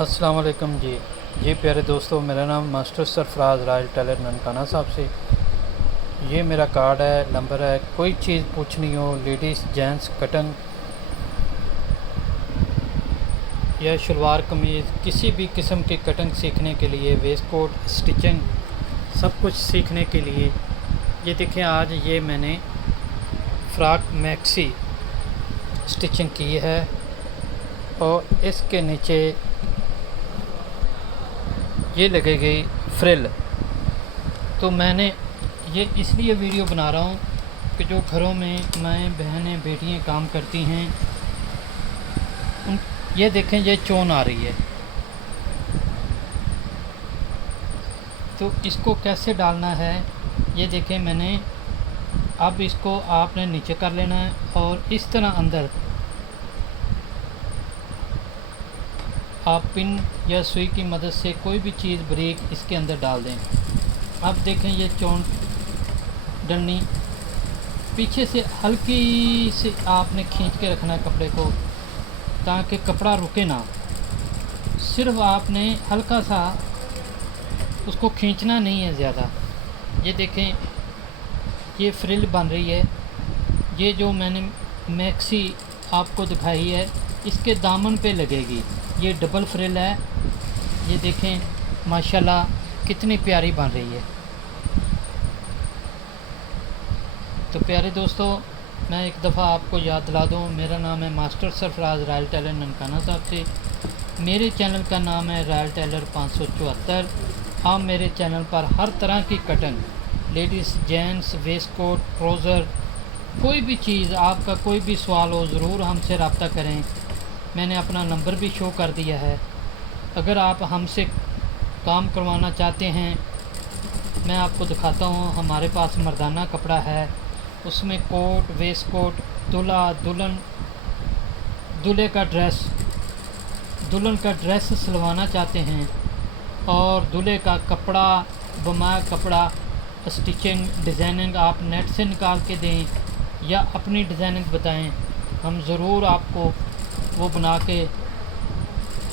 अस्सलाम वालेकुम जी प्यारे दोस्तों, मेरा नाम master Sarfaraz royal tailor Nankana Sahib से। ये मेरा कार्ड है, नंबर है। कोई चीज़ पूछनी हो, लेडीज़ जेंट्स कटन या शलवार कमीज़, किसी भी किस्म की कटिंग सीखने के लिए, वेस्ट कोट स्टिचिंग, सब कुछ सीखने के लिए ये देखें, आज ये मैंने फ़्रॉक मैक्सी स्टिचिंग की है और इसके नीचे ये लगेगी फ्रिल। तो मैंने ये इसलिए वीडियो बना रहा हूँ कि जो घरों में माएँ बहनें बेटियाँ काम करती हैं, ये देखें, ये चोन आ रही है, तो इसको कैसे डालना है ये देखें। मैंने अब इसको आपने नीचे कर लेना है और इस तरह अंदर आप पिन या सुई की मदद से कोई भी चीज़ ब्रेक इसके अंदर डाल दें। अब देखें, ये चोन डलनी पीछे से हल्की से आपने खींच के रखना है कपड़े को, ताकि कपड़ा रुके ना। सिर्फ आपने हल्का सा उसको खींचना नहीं है ज़्यादा। ये देखें, ये फ्रिल बन रही है। ये जो मैंने मैक्सी आपको दिखाई है, इसके दामन पे लगेगी। ये डबल फ्रिल है। ये देखें माशाल्लाह कितनी प्यारी बन रही है। तो प्यारे दोस्तों, मैं एक दफ़ा आपको याद दिला दूँ, मेरा नाम है master Sarfaraz royal tailor Nankana Sahib से। मेरे चैनल का नाम है रायल टेलर 574। आप मेरे चैनल पर हर तरह की cutting, ladies gents, waistcoat, trouser, कोई भी चीज़, आपका कोई भी सवाल हो, ज़रूर हमसे रब्ता करें। मैंने अपना नंबर भी शो कर दिया है। अगर आप हमसे काम करवाना चाहते हैं, मैं आपको दिखाता हूँ। हमारे पास मर्दाना कपड़ा है, उसमें कोट, वेस्ट कोट, दूल्हा दुल्हन, दूल्हे का ड्रेस, दुल्हन का ड्रेस सिलवाना चाहते हैं और दूल्हे का कपड़ा, बमा कपड़ा, स्टिचिंग, डिज़ाइनिंग आप नेट से निकाल के दें या अपनी डिज़ाइनिंग बताएं, हम ज़रूर आपको वो बना के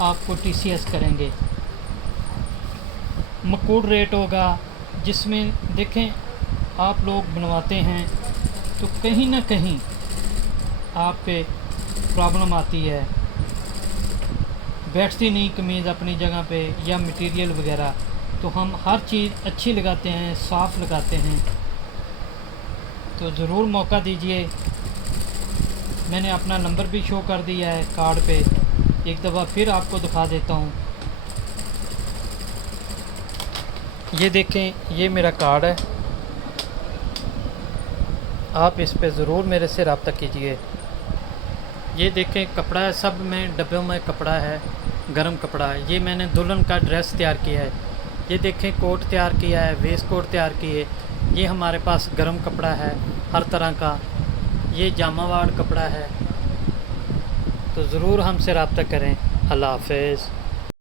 आपको TCS करेंगे। मकूड रेट होगा, जिसमें देखें आप लोग बनवाते हैं तो कहीं ना कहीं आपके प्रॉब्लम आती है, बैठती नहीं कमीज़ अपनी जगह पे या मटेरियल वगैरह। तो हम हर चीज़ अच्छी लगाते हैं, साफ़ लगाते हैं। तो ज़रूर मौका दीजिए। मैंने अपना नंबर भी शो कर दिया है कार्ड पे, एक दफ़ा फिर आपको दिखा देता हूँ। ये देखें, ये मेरा कार्ड है। आप इस पे ज़रूर मेरे से रब्ता कीजिए। ये देखें, कपड़ा है, सब में डब्बों में कपड़ा है, गर्म कपड़ा है। ये मैंने दुल्हन का ड्रेस तैयार किया है। ये देखें, कोट तैयार किया है, वेस्ट कोट तैयार किए। ये हमारे पास गर्म कपड़ा है हर तरह का। ये जामावाड़ कपड़ा है। तो ज़रूर हमसे रब्ता करें। अल्लाह हाफ़िज़।